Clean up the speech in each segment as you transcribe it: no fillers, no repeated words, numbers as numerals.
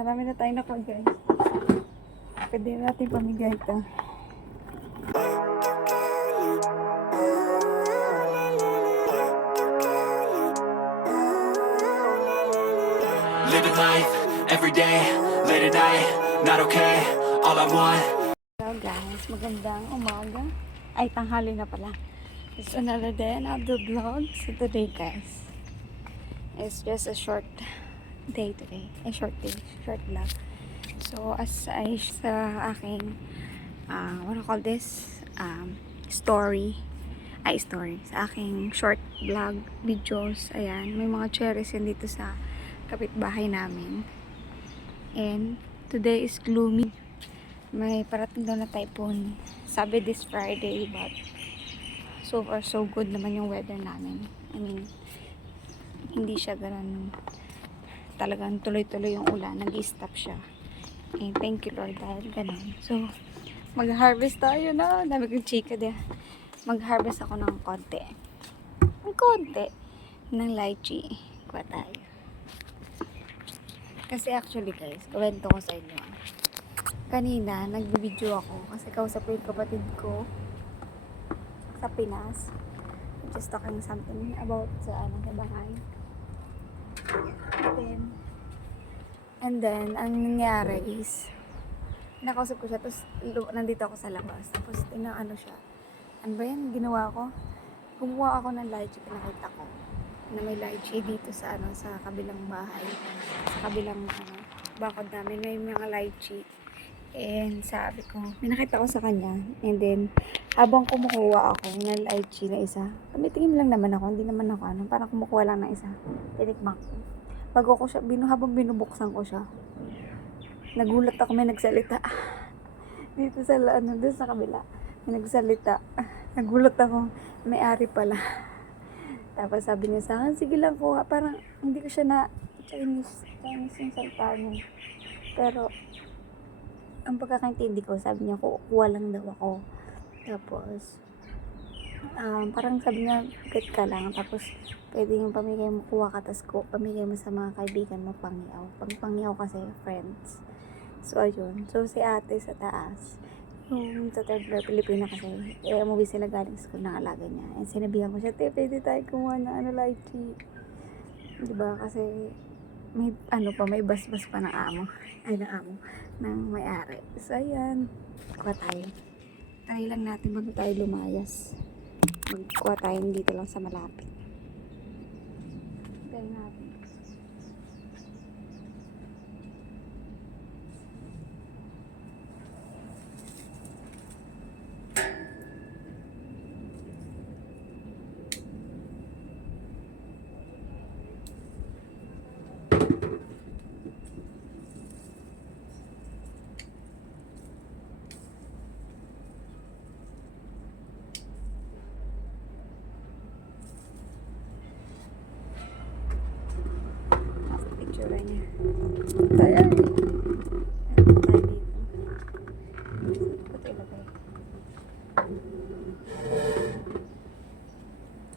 Marami na tayo nakalagay. Pwede natin pamigay ito. Living life, every day, late at night, not okay, all I want. Hello guys, magandang umaga. Ay, tanghali na pala. It's another day, another vlog. So today guys, it's just a short day today. A short day, short vlog. So as I sa aking, what do you call this? Story. Sa aking short vlog videos. Ayan, may mga cherries yan dito sa kapitbahay namin. And today is gloomy. May parating daw na typhoon. Sabi this Friday, but so far so good naman yung weather namin. I mean, hindi siya ganun. Talagang tuloy-tuloy yung ulan. Nag-stop siya. And thank you Lord dahil ganun. So, mag-harvest tayo na. Dami kong chika dia. Mag-harvest ako ng konti. Ng konti. Ng lychee. Kuha tayo. Kasi actually guys, kwento ko sa inyo. Kanina, nag-video ako kasi kausap ko yung kapatid ko sa Pinas. Just talking something about sa bahay. And then, ang nangyari is, nakausap ko siya, tapos nandito ako sa labas. Tapos, siya. Ano ba yan? Ginawa ko? Kumuha ako ng lychee, pinakita ko na may lychee dito sa sa kabilang bahay, sa kabilang bakod namin may mga lychee. And sabi ko, minakita ko sa kanya, and then habang kumukuha ako ng lychee na isa, tumitingin lang naman ako, hindi naman ako parang kumukuha lang ng isa, tinikman ko. Bago ko siya, habang binubuksan ko siya, nagulat ako, may nagsalita dito sa doon sa kabila, may nagsalita. Nagulat ako, may ari pala. Tapos sabi niya sa akin, sige lang kuha. Parang hindi ko siya na Chinese yung salita niya. Pero, ang pagkakaintindi ko, sabi niya, kuha lang daw ako. Tapos, parang sabi niya, get ka lang. Tapos, pwede yung pamigay mo, kuha ka, tapos pamigay mo sa mga kaibigan mo, pangyaw. Pangyaw kasi, friends. So, ayun. So, si ate sa taas, yung sa third floor, Pilipina kasi, umuwi sila galing school ng alaga niya. And sinabihan ko siya, te, pwede tayo kumuha ng lychee. Diba? Kasi, may may basbas pa ng amo. Ng may-ari. So, ayan. Kuha tayo. Try lang natin bago tayo lumayas. Magkuha tayo dito lang sa malapit. Try natin. Picture niya. Ayan.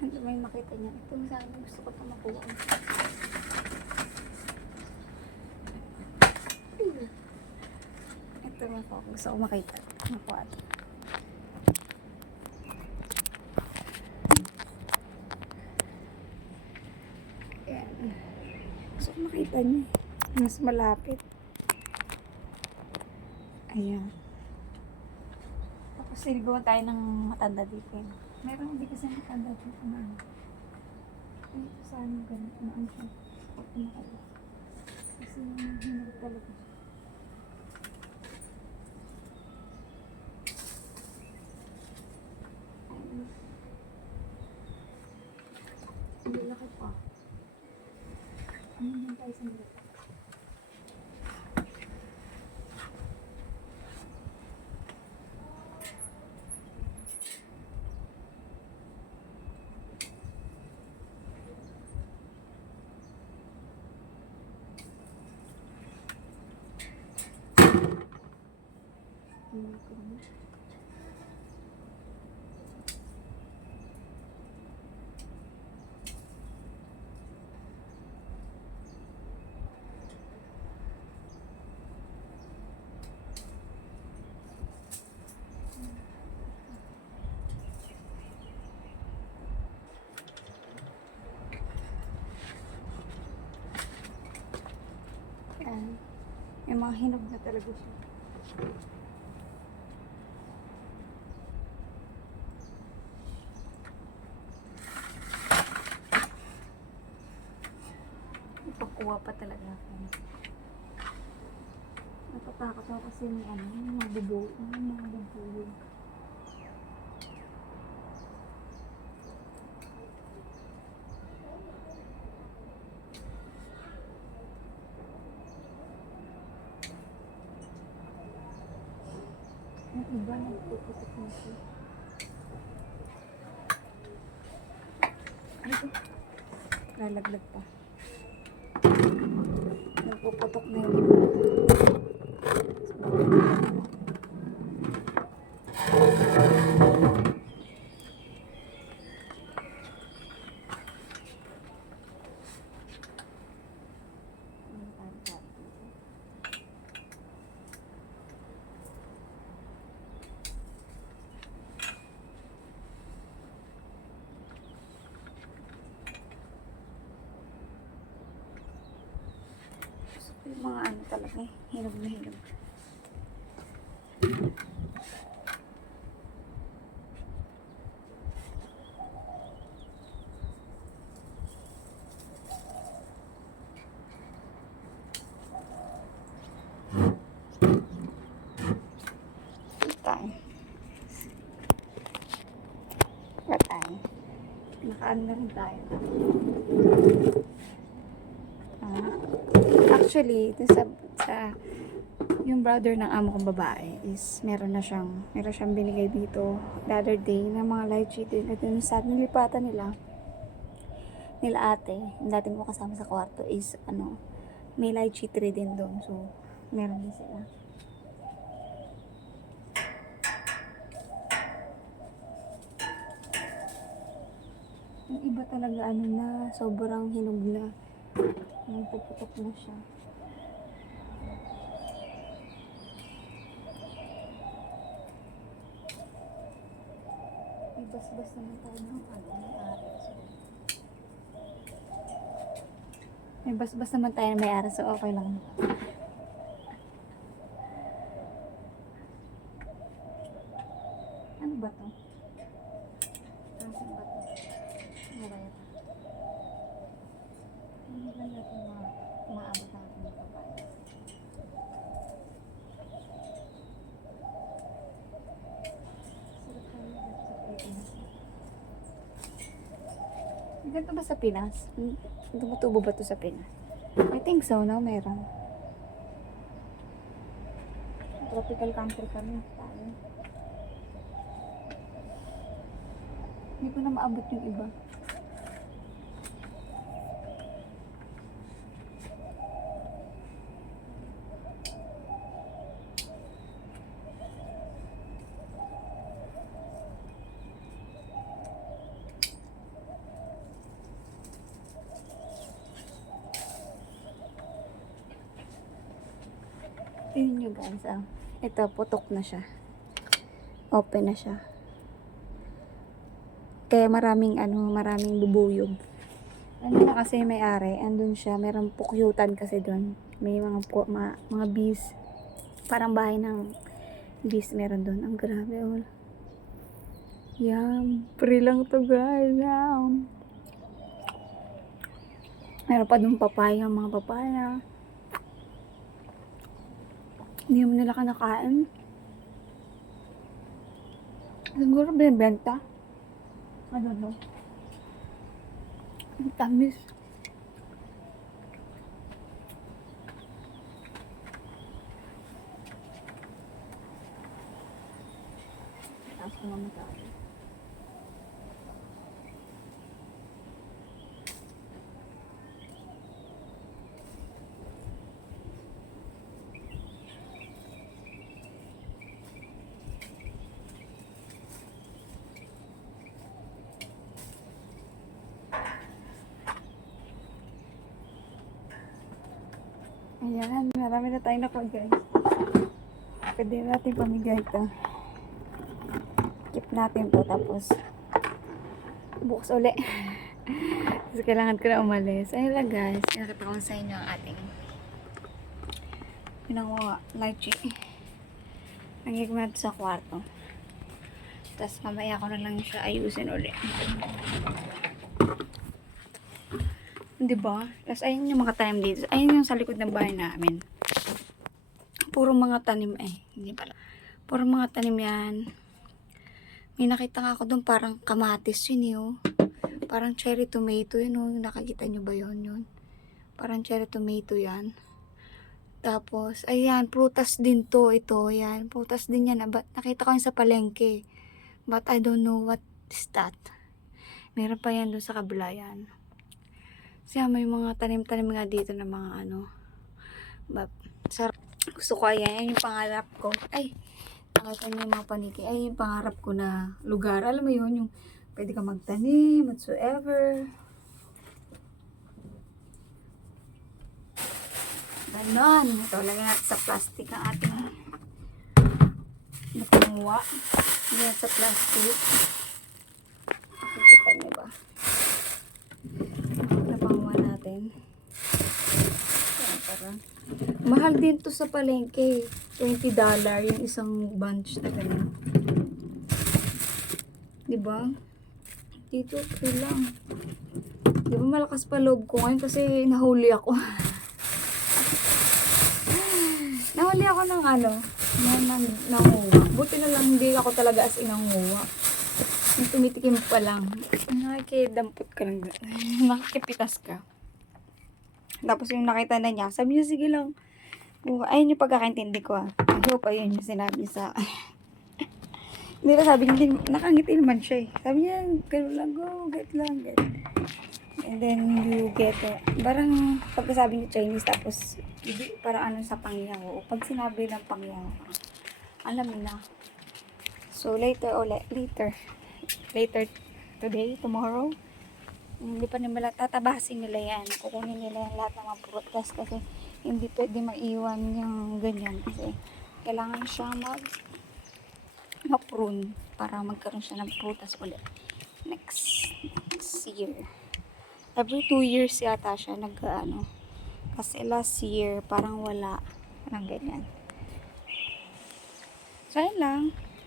Ano may makita niya? Ito sana gusto ko ito makuha. Ito makuha. Gusto ko makita. Makuha ito. Ayan. Gusto ko makita niya. Mas malapit. Ayan. Tapos siligawan tayo ng matanda dito. Meron hindi kasi matanda dito na dito sa amin ganito na siya. Kasi hinag talaga siya. Hindi laki pa. Ano din tayo sa mga Ayan. May mga hinog na talaga siya. Ipakuha pa talaga ako. Natatakot ako kasi may mga bubulog. Yung iba nagpuputok na siya. Ano ito? Lalaglag pa. Nagpuputok na yung iba. Yung mga talaga hinog na hinog. Patay. Nakaan na rin tayo. Actually, yung brother ng amo kong babae is meron siyang binigay dito the other day na mga lychee din. At yung sa nilipatan nila ate, yung dating ko kasama sa kwarto is may lychee tree din doon. So, meron din sila. Yung iba talaga na, sobrang hinog na. Nagpuputok na siya. May basbas naman tayo ng may-ari. May basbas naman tayo ng may-ari, so okay lang. Ano ba to? Asan ba to? Ano ba ito? Hindi lang natin maabot ang ating kabayan. Sarap tayo sa Pilipinas. Ganito ba sa Pinas? Tumutubo ba ito sa Pinas? I think so, no? Meron. Tropical country kami. Tayo. Hindi ko na maabot yung iba. Tingnan nyo guys, ito, putok na siya. Open na siya. Kaya maraming bubuyog. Ano na kasi may-ari, andun siya, merong pukyutan kasi doon. May mga bees. Parang bahay ng bees meron doon. Ang grabe, oh. Yum. Free lang to guys. Yum. Meron pa doon papaya, mga papaya. Hindi mo nila kanakain. Siguro binibenta. I don't know. Ang tamis. Tapos ko naman tayo. Ayan, marami na tayo guys. Pwede natin pamigay ito. Keep natin to tapos bukas uli. Kasi kailangan ko na umalis. Ayun lang guys, nakita ko sa inyo ang ating pinanguha, lychee. Lagay ko na ito sa kwarto. Tapos mamaya ko na lang siya ayusin ulit. Diba? Tapos ayun yung mga tanim dito. Ayun yung sa likod ng bahay namin. Puro mga tanim hindi pala. Puro mga tanim yan. May nakita nga ako doon parang kamatis yun eh. Parang cherry tomato yun oh. Nakakita nyo ba yun? Parang cherry tomato yan. Tapos, ayan, prutas din to. Ito, ayan. Prutas din yan. Nakita ko yun sa palengke. But I don't know what is that. Meron pa yan doon sa kabila yan. Kasi may mga tanim-tanim nga dito na mga ano. Sarap. Gusto ko ayan. Yan yung pangarap ko. Ay, nakita niyo yung mga paniki. Ay, yung pangarap ko na lugar. Alam mo yun, yung pwede ka magtanim, whatsoever. Ganon. Ito, lagyan natin sa plastic ang ating napanguha. Lagyan sa plastic. Nakikita niyo ba? Napanguha natin. Ayan, parang mahal din to sa palengke. $20 yung isang bunch na ganun. Diba? Dito, okay lang. Diba malakas pa loob ko ngayon kasi nahuli ako. Nahuli ako ng ano, nanguha. Buti na lang hindi ako talaga as in nanguha. Yung tumitikim pa lang. Nakikidampot ka lang. Nakikipitas ka. Tapos yung nakita na niya, sabi niya, sige lang. Ayun yung pagkakaintindi ko ah. I hope ayun yung sinabi niya sa akin. Hindi na sabi niya, nakangiti naman siya eh. Sabi niya, gano'n lang, go, get lang, get. And then you get it. Parang pagkasabi niya Chinese, tapos parang ano sa pangyaw. Pag sinabi ng pangyaw, alam mo na. So later today, tomorrow, hindi pa nila tatabasin nila yan. Kukunin nila yung lahat ng mga prutas kasi hindi pwede maiwan yung ganyan kasi kailangan siya mag-prune para magkaroon siya ng prutas ulit next year. Every 2 years yata siya nag-ano. Kasi last year parang wala. Parang ganyan. So ayun lang.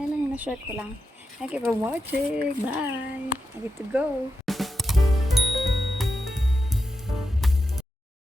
Ayun lang na-share ko lang. Thank you for watching. Bye! I get to go.